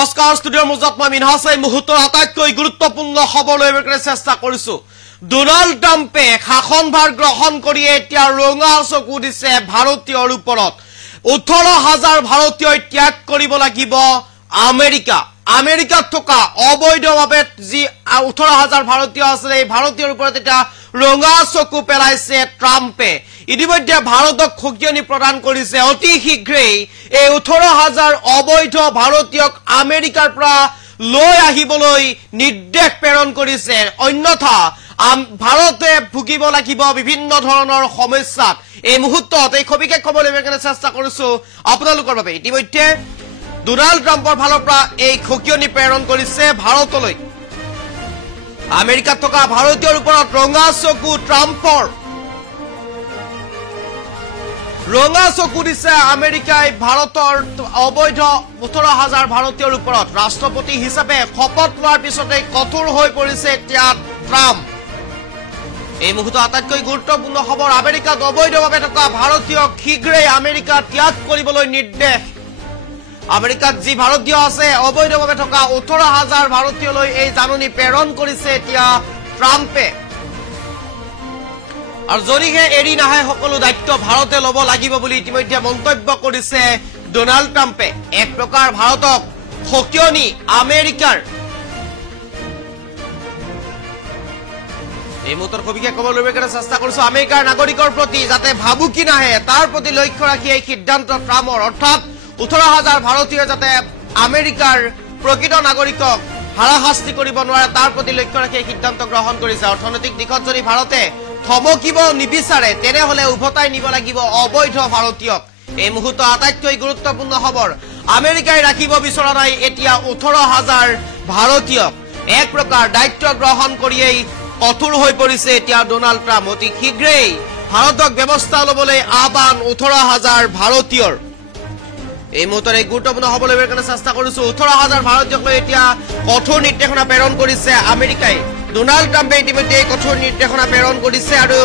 নমস্কাৰ ষ্টুডিঅ'ৰ মুজত মই মিনহাছাই মুহূৰ্তৰ আটাইতকৈ গুৰুত্বপূৰ্ণ খবৰ লৈ চেষ্টা কৰিছো ডোনাল্ড ট্ৰাম্পে শাসনভাৰ গ্ৰহণ কৰি এতিয়া ৰঙা চকু দিছে ভাৰতীয়ৰ ওপৰত ১৮,০০০ ভাৰতীয়ই ত্যাগ কৰিব লাগিব আমেৰিকাত থকা অবৈধভাৱে যি ১৮,০০০ ভাৰতীয় আছে এই ভাৰতীয়ৰ ওপৰত এটা ৰঙা চকু পেলাইছে ট্ৰাম্পে ইতিমধ্যে ভাৰতক খকিয়নি প্ৰদান কৰিছে অতি শীঘ্ৰেই এই ১৮,০০০ অবৈধ ভাৰতীয়ক আমেৰিকাৰ পৰা লৈ আহিবলৈ নিৰ্দেশ প্ৰেৰণ কৰিছে অন্যথা ভাৰতে ভুগিব লাগিব বিভিন্ন ধৰণৰ সমস্যাত এই মুহূৰ্তত এই খবিকেক খবৰ লৈ চেষ্টা কৰিছো আপোনালোকৰ বাবে ইতিমধ্যে ডোনাল্ড ট্ৰাম্পৰ ফালৰ পৰা এই খকিয়নি প্ৰেৰণ কৰিছে ভাৰতলৈ আমেৰিকাত থকা ভাৰতীয়ৰ ওপৰত ৰঙা চকু ট্ৰাম্পৰ ৰঙা চকু দিছে আমেৰিকাই ভাৰতৰ অবৈধ ১৮,০০০ ভাৰতীয়ৰ ওপৰত ৰাষ্ট্ৰপতি হিচাপে শপত লোৱাৰ পিছতে কঠোৰ হৈ পৰিছে এতিয়া ট্ৰাম্প এই মুহূৰ্তত আটাইতকৈ গুৰুত্বপূৰ্ণ খবৰ আমেৰিকাত অবৈধভাৱে থকা ভাৰতীয়ক শীঘ্ৰেই আমেৰিকা ত্যাগ কৰিবলৈ নিৰ্দেশ আমেৰিকাত যি ভাৰতীয় আছে অবৈধভাৱে থকা ১৮,০০০ ভাৰতীয়লৈ এই জাননী প্ৰেৰণ কৰিছে এতিয়া ট্ৰাম্পে আৰু যদিহে এৰি নাহে সকলো দায়িত্ব ভাৰতে ল'ব লাগিব বুলি ইতিমধ্যে মন্তব্য কৰিছে ডোনাল্ড ট্ৰাম্পে এক প্ৰকাৰ ভাৰতক খকিয়নি আমেৰিকাৰ এই মুহূৰ্তৰ খবিকে খবৰ লৈ চেষ্টা কৰিছো আমেৰিকাৰ নাগৰিকৰ প্ৰতি যাতে ভাবুকি নাহে তাৰ প্ৰতি লক্ষ্য ৰাখি এই সিদ্ধান্ত ট্ৰাম্পৰ অৰ্থাৎ ১৮,০০০ ভাৰতীয় যাতে আমেৰিকাৰ প্ৰকৃত নাগৰিকক হাৰাশাস্তি কৰিব নোৱাৰে তাৰ প্ৰতি লক্ষ্য ৰাখি এই সিদ্ধান্ত গ্ৰহণ কৰিছে অৰ্থনৈতিক দিশত যদি ভাৰতে থমকিব নিবিচাৰে তেনেহলে উভতাই নিব লাগিব অবৈধ ভাৰতীয়ক এই মুহূৰ্ত আটাইতকৈ গুৰুত্বপূৰ্ণ খবৰ আমেৰিকাই ৰাখিব বিচৰা নাই এতিয়া ১৮,০০০ ভাৰতীয়ক এক প্ৰকাৰ দায়িত্ব গ্ৰহণ কৰিয়েই কঠোৰ হৈ পৰিছে এতিয়া ডোনাল্ড ট্ৰাম্প অতি শীঘ্ৰেই ভাৰতক ব্যৱস্থা ল'বলৈ আহ্বান ১৮,০০০ ভাৰতীয়ৰ এই মুহূৰ্তত এই গুৰুত্বপূৰ্ণ খবৰ লৈ চেষ্টা কৰিছো ১৮,০০০ ভাৰতীয়ক লৈ এতিয়া কঠোৰ নিৰ্দেশনা প্ৰেৰণ কৰিছে আমেৰিকাই ডোনাল্ড ট্ৰাম্পে ইতিমধ্যে কঠোৰ নিৰ্দেশনা প্ৰেৰণ কৰিছে আৰু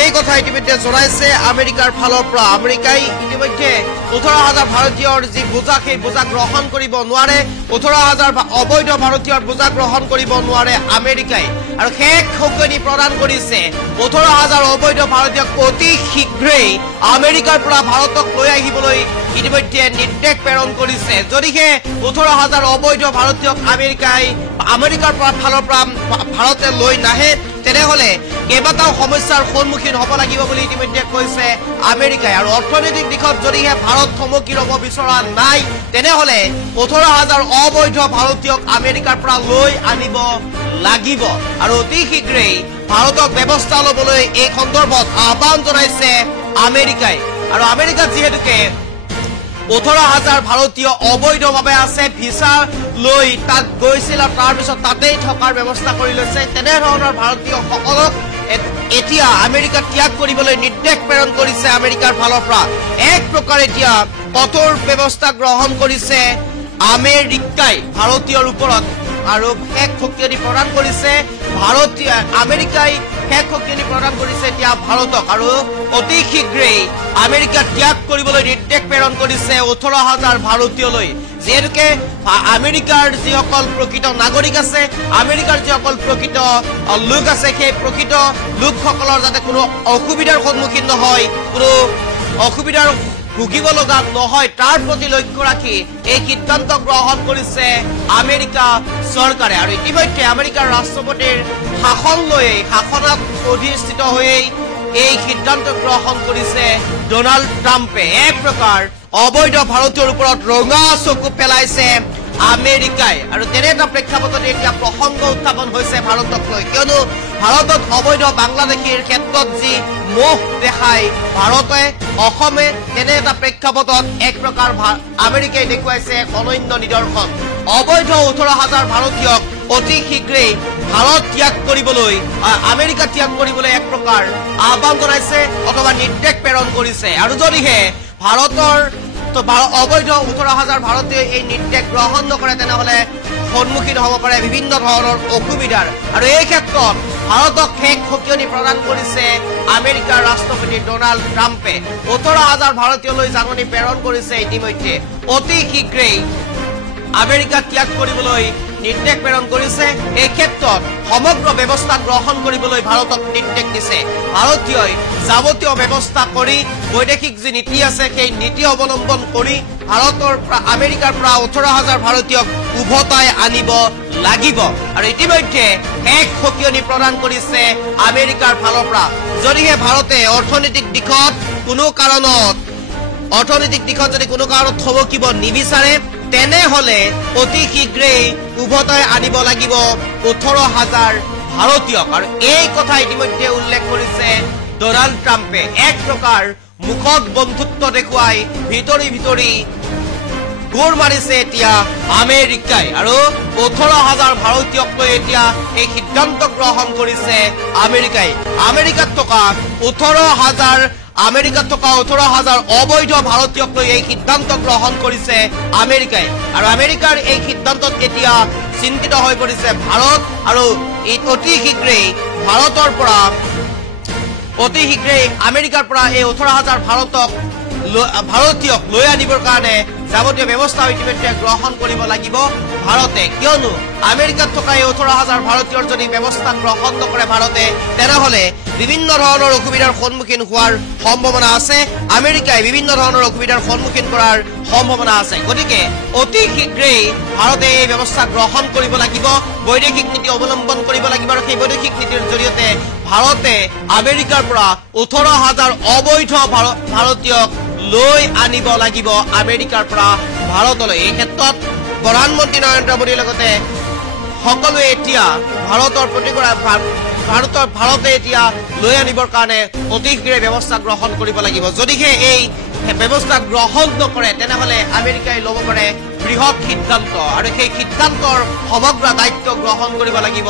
এই কথা ইতিমধ্যে জনাইছে আমেৰিকাৰ ফালৰ পৰা আমেৰিকাই ইতিমধ্যে ১৮,০০০ ভাৰতীয়ৰ যি বোজা সেই বোজা গ্ৰহণ কৰিব নোৱাৰে ১৮,০০০ অবৈধ ভাৰতীয়ৰ বোজা গ্ৰহণ কৰিব নোৱাৰে আমেৰিকাই আৰু শেষ খকিয়নি প্ৰদান কৰিছে ১৮,০০০ অবৈধ ভাৰতীয়ক অতি শীঘ্ৰেই আমেৰিকাৰ পৰা ভাৰতক লৈ আহিবলৈ ইতিমধ্যে নিৰ্দেশ প্ৰেৰণ কৰিছে যদিহে ১৮,০০০ অবৈধ ভাৰতীয়ক আমেৰিকাৰ ফালৰ পৰা ভাৰতে লৈ নাহে তেনেহলে কেইবাটাও সমস্যাৰ সন্মুখীন হ'ব লাগিব বুলি ইতিমধ্যে কৈছে আমেৰিকাই আৰু অৰ্থনৈতিক দিশত যদিহে ভাৰত থমকি ৰ'ব বিচৰা নাই তেনেহলে ১৮,০০০ অবৈধ ভাৰতীয়ক আমেৰিকাৰ পৰা লৈ আনিব লাগিব আৰু অতি শীঘ্ৰেই ভাৰতক ব্যৱস্থা ল'বলৈ এই সন্দৰ্ভত আহ্বান জনাইছে আমেৰিকাই আৰু আমেৰিকাত যিহেতুকে ১৮,০০০ ভাৰতীয় অবৈধভাৱে আছে ভিসা লৈ তাত গৈছিল আৰু তাৰপিছত তাতেই থকাৰ ব্যৱস্থা কৰি লৈছে তেনেধৰণৰ ভাৰতীয়সকলক এতিয়া আমেৰিকা ত্যাগ কৰিবলৈ নিৰ্দেশ প্ৰেৰণ কৰিছে আমেৰিকাৰ ফালৰ পৰা এক প্ৰকাৰ এতিয়া কঠোৰ ব্যৱস্থা গ্ৰহণ কৰিছে আমেৰিকাই ভাৰতীয়ৰ ওপৰত আৰু শেষ শক্তিয়নি প্ৰদান কৰিছে আমেৰিকাই শেষ শক্তিয়নি প্ৰদান কৰিছে এতিয়া ভাৰতক আৰু অতি শীঘ্ৰেই আমেৰিকা ত্যাগ কৰিবলৈ নিৰ্দেশ প্ৰেৰণ কৰিছে ১৮,০০০ ভাৰতীয়লৈ যিহেতুকে আমেৰিকাৰ যিসকল প্ৰকৃত নাগৰিক আছে আমেৰিকাৰ যিসকল প্ৰকৃত লোক আছে সেই প্ৰকৃত লোকসকলৰ যাতে কোনো অসুবিধাৰ সন্মুখীন নহয় কোনো অসুবিধাৰ ভুগিব লগা নহয় তাৰ প্ৰতি লক্ষ্য ৰাখি এই সিদ্ধান্ত গ্ৰহণ কৰিছে আমেৰিকা চৰকাৰে আৰু ইতিমধ্যে আমেৰিকাৰ ৰাষ্ট্ৰপতিৰ শাসনত অধিষ্ঠিত হৈয়েই এই সিদ্ধান্ত গ্ৰহণ কৰিছে ডোনাল্ড ট্ৰাম্পে এক প্ৰকাৰ অবৈধ ভাৰতীয়ৰ ওপৰত ৰঙা চকু পেলাইছে আমেৰিকাই আৰু তেনে এটা প্ৰেক্ষাপটত এতিয়া প্ৰসংগ উত্থাপন হৈছে ভাৰতক লৈ কিয়নো ভাৰতত অবৈধ বাংলাদেশীৰ ক্ষেত্ৰত যি মোহ দেখাই ভাৰতে অসমে তেনে এটা প্ৰেক্ষাপটত এক প্ৰকাৰ আমেৰিকাই দেখুৱাইছে অনন্য নিদৰ্শন অবৈধ ১৮,০০০ ভাৰতীয়ক অতি শীঘ্ৰেই ভাৰত ত্যাগ কৰিবলৈ আমেৰিকা ত্যাগ কৰিবলৈ এক প্ৰকাৰ আহ্বান জনাইছে অথবা নিৰ্দেশ প্ৰেৰণ কৰিছে আৰু যদিহে ভাৰতৰ অবৈধ ১৮,০০০ ভাৰতীয় এই নিৰ্দেশ গ্ৰহণ নকৰে তেনেহলে সন্মুখীন হ'ব পাৰে বিভিন্ন ধৰণৰ অসুবিধাৰ আৰু এই ক্ষেত্ৰত ভাৰতক শেষ শক্তিয়নি প্ৰদান কৰিছে আমেৰিকাৰ ৰাষ্ট্ৰপতি ডোনাল্ড ট্ৰাম্পে ১৮,০০০ ভাৰতীয়লৈ জাননী প্ৰেৰণ কৰিছে ইতিমধ্যে অতি শীঘ্ৰেই আমেৰিকা ত্যাগ কৰিবলৈ নিৰ্দেশ প্ৰেৰণ কৰিছে এই ক্ষেত্ৰত সমগ্ৰ ব্যৱস্থা গ্ৰহণ কৰিবলৈ ভাৰতক নিৰ্দেশ দিছে ভাৰতীয়ই যাৱতীয় ব্যৱস্থা কৰি বৈদেশিক যি নীতি আছে সেই নীতি অৱলম্বন কৰি ভাৰতৰ আমেৰিকাৰ পৰা 18,000 ভাৰতীয়ক উভতাই আনিব লাগিব আৰু ইতিমধ্যে এক সকিয়নি প্ৰদান কৰিছে আমেৰিকাৰ ফালৰ পৰা যদিহে ভাৰতে অৰ্থনৈতিক দিশত কোনো কাৰণত যদি কোনো কাৰণত থমকিব নিবিচাৰে তেনেহলে অতি শীঘ্ৰেই উভতাই আনিব লাগিব 18,000 ভাৰতীয়ক আৰু এই কথা ইতিমধ্যে উল্লেখ কৰিছে ডোনাল্ড ট্ৰাম্পে এক প্ৰকাৰ মুখত বন্ধুত্ব দেখুৱাই ভিতৰি গোৰ মাৰিছে এতিয়া আমেৰিকাই আৰু 18,000 ভাৰতীয়ক লৈ এতিয়া এই সিদ্ধান্ত গ্ৰহণ কৰিছে আমেৰিকাই আমেৰিকাত থকা 18,000 অবৈধ ভাৰতীয়ক লৈ এই সিদ্ধান্ত গ্ৰহণ কৰিছে আমেৰিকাই আৰু আমেৰিকাৰ এই সিদ্ধান্তত এতিয়া চিন্তিত হৈ পৰিছে ভাৰত আৰু অতি শীঘ্ৰেই আমেৰিকাৰ পৰা এই 18,000 ভাৰতীয়ক লৈ আনিবৰ কাৰণে যাৱতীয় ব্যৱস্থা ইতিমধ্যে গ্ৰহণ কৰিব লাগিব ভাৰতে কিয়নো আমেৰিকাত থকা এই 18,000 ভাৰতীয়ৰ যদি ব্যৱস্থা গ্ৰহণ নকৰে ভাৰতে তেনেহলে বিভিন্ন ধৰণৰ অসুবিধাৰ সন্মুখীন হোৱাৰ সম্ভাৱনা আছে আমেৰিকাই বিভিন্ন ধৰণৰ অসুবিধাৰ সন্মুখীন কৰাৰ সম্ভাৱনা আছে গতিকে অতি শীঘ্ৰেই ভাৰতে এই ব্যৱস্থা গ্ৰহণ কৰিব লাগিব বৈদেশিক নীতি অৱলম্বন কৰিব লাগিব আৰু সেই বৈদেশিক নীতিৰ জৰিয়তে ভাৰতে আমেৰিকাৰ পৰা 18,000 অবৈধ ভাৰতীয়ক লৈ আনিব লাগিব আমেৰিকাৰ পৰা ভাৰতলৈ এই ক্ষেত্ৰত প্ৰধানমন্ত্ৰী নৰেন্দ্ৰ মোদীৰ লগতে সকলোৱে এতিয়া ভাৰতে এতিয়া লৈ আনিবৰ কাৰণে অতি শীঘ্ৰে ব্যৱস্থা গ্ৰহণ কৰিব লাগিব যদিহে এই ব্যৱস্থা গ্ৰহণ নকৰে তেনেহলে আমেৰিকাই ল'ব পাৰে বৃহৎ সিদ্ধান্ত আৰু সেই সিদ্ধান্তৰ সমগ্ৰ দায়িত্ব গ্ৰহণ কৰিব লাগিব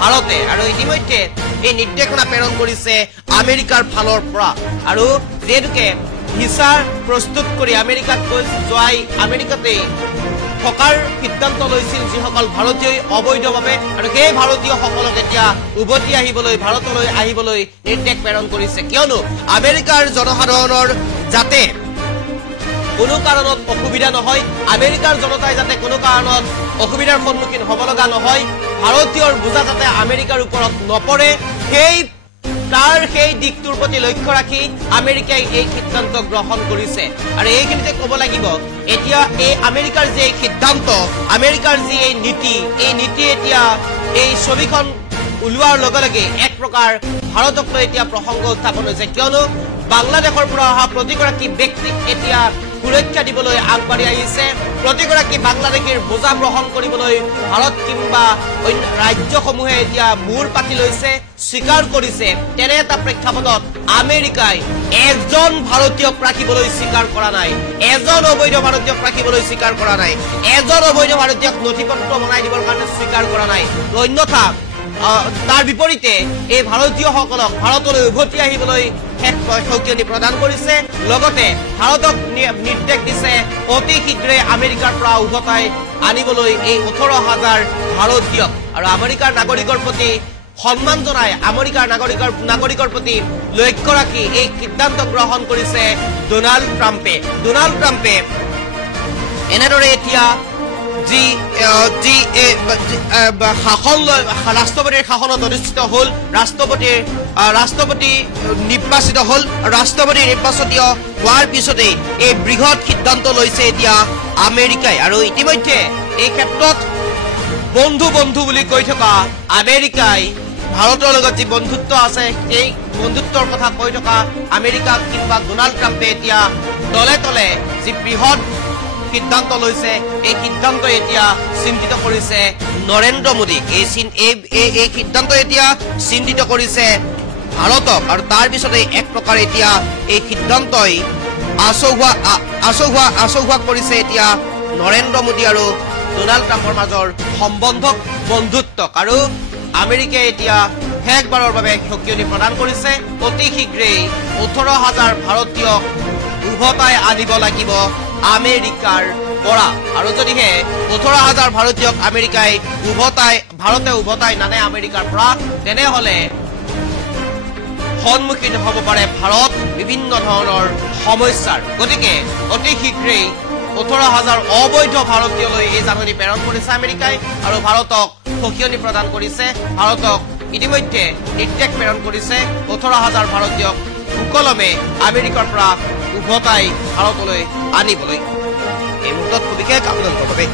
ভাৰতে আৰু ইতিমধ্যে এই নিৰ্দেশনা প্ৰেৰণ কৰিছে আমেৰিকাৰ ফালৰ পৰা আৰু যেনেকে ভিসা প্ৰস্তুত কৰি আমেৰিকাত যোৱাই আমেৰিকাতেই থকাৰ সিদ্ধান্ত লৈছিল যিসকল ভাৰতীয় অবৈধভাৱে আৰু সেই ভাৰতীয়সকলক এতিয়া উভতি আহিবলৈ ভাৰতলৈ আহিবলৈ নিৰ্দেশ প্ৰেৰণ কৰিছে কিয়নো আমেৰিকাৰ জনসাধাৰণৰ যাতে কোনো কাৰণত অসুবিধা নহয় আমেৰিকাৰ জনতাই যাতে কোনো কাৰণত অসুবিধাৰ সন্মুখীন হ'ব লগা নহয় ভাৰতীয়ৰ বোজা যাতে আমেৰিকাৰ ওপৰত নপৰে সেই দিকটোৰ প্ৰতি লক্ষ্য ৰাখি আমেৰিকাই এই সিদ্ধান্ত গ্ৰহণ কৰিছে আৰু এইখিনিতে ক'ব লাগিব এতিয়া এই আমেৰিকাৰ যে সিদ্ধান্ত আমেৰিকাৰ যি এই নীতি এতিয়া এই ছবিখন উলোৱাৰ লগে লগে এক প্ৰকাৰ ভাৰতক লৈ এতিয়া প্ৰসংগ উত্থাপন হৈছে কিয়নো বাংলাদেশৰ পৰা অহা প্ৰতিগৰাকী ব্যক্তিক এতিয়া সুৰক্ষা দিবলৈ আগবাঢ়ি আহিছে প্ৰতিগৰাকী বাংলাদেশীৰ বোজা গ্ৰহণ কৰিবলৈ ভাৰত কিংবা অন্য ৰাজ্যসমূহে এতিয়া মূৰ পাতি লৈছে স্বীকাৰ কৰিছে তেনে এটা প্ৰেক্ষাপটত আমেৰিকাই এজন ভাৰতীয়ক ৰাখিবলৈ স্বীকাৰ কৰা নাই এজন অবৈধ ভাৰতীয়ক ৰাখিবলৈ স্বীকাৰ কৰা নাই এজন অবৈধ ভাৰতীয়ক নথিপত্ৰ বনাই দিবৰ কাৰণে স্বীকাৰ কৰা নাই অন্যথা তাৰ বিপৰীতে এই ভাৰতীয়সকলক ভাৰতলৈ উভতি আহিবলৈ সকিয়নি প্ৰদান কৰিছে লগতে ভাৰতক নিৰ্দেশ দিছে অতি শীঘ্ৰে আমেৰিকাৰ পৰা উভতাই আনিবলৈ এই 18,000 ভাৰতীয়ক আৰু আমেৰিকাৰ নাগৰিকৰ প্ৰতি সন্মান জনাই আমেৰিকাৰ নাগৰিকৰ প্ৰতি লক্ষ্য ৰাখি এই সিদ্ধান্ত গ্ৰহণ কৰিছে ডোনাল্ড ট্ৰাম্পে এনেদৰে এতিয়া ৰাষ্ট্ৰপতিৰ শাসনত অনুষ্ঠিত হল ৰাষ্ট্ৰপতি নিৰ্বাচিত হল ৰাষ্ট্ৰপতি নিৰ্বাচিত হোৱাৰ পিছতেই এই বৃহৎ সিদ্ধান্ত লৈছে এতিয়া আমেৰিকাই আৰু ইতিমধ্যে এই ক্ষেত্ৰত বন্ধু বুলি কৈ থকা আমেৰিকাই ভাৰতৰ লগত যি বন্ধুত্ব আছে সেই বন্ধুত্বৰ কথা কৈ থকা আমেৰিকা কিংবা ডোনাল্ড ট্ৰাম্পে এতিয়া তলে যি বৃহৎ সিদ্ধান্ত লৈছে এই সিদ্ধান্ত এতিয়া চিন্তিত কৰিছে নৰেন্দ্ৰ মোদীক এই সিদ্ধান্ত এতিয়া চিন্তিত কৰিছে ভাৰতক আৰু তাৰ পিছতে এক প্ৰকাৰ এতিয়া এই সিদ্ধান্তই আচহুৱা কৰিছে এতিয়া নৰেন্দ্ৰ মোদী আৰু ডোনাল্ড ট্ৰাম্পৰ মাজৰ সম্বন্ধক বন্ধুত্বক আৰু আমেৰিকাই এতিয়া শেষবাৰৰ বাবে সকিয়নি প্ৰদান কৰিছে অতি শীঘ্ৰেই 18,000 ভাৰতীয়ক উভতাই আনিব লাগিব আমেৰিকাৰ পৰা আৰু যদিহে 18,000 ভাৰতীয়ক ভাৰতে উভতাই নানে আমেৰিকাৰ পৰা তেনেহলে সন্মুখীন হ'ব পাৰে ভাৰত বিভিন্ন ধৰণৰ সমস্যাৰ গতিকে অতি শীঘ্ৰেই 18,000 অবৈধ ভাৰতীয়লৈ এই জাননী প্ৰেৰণ কৰিছে আমেৰিকাই আৰু ভাৰতক সকিয়নি প্ৰদান কৰিছে ভাৰতক ইতিমধ্যে নিৰ্দেশ প্ৰেৰণ কৰিছে 18,000 ভাৰতীয়ক সুকলমে আমেৰিকাৰ পৰা উভতাই ভাৰতলৈ আনিবলৈ এই মুহূৰ্তত বিশেষ আবেদনৰ বাবে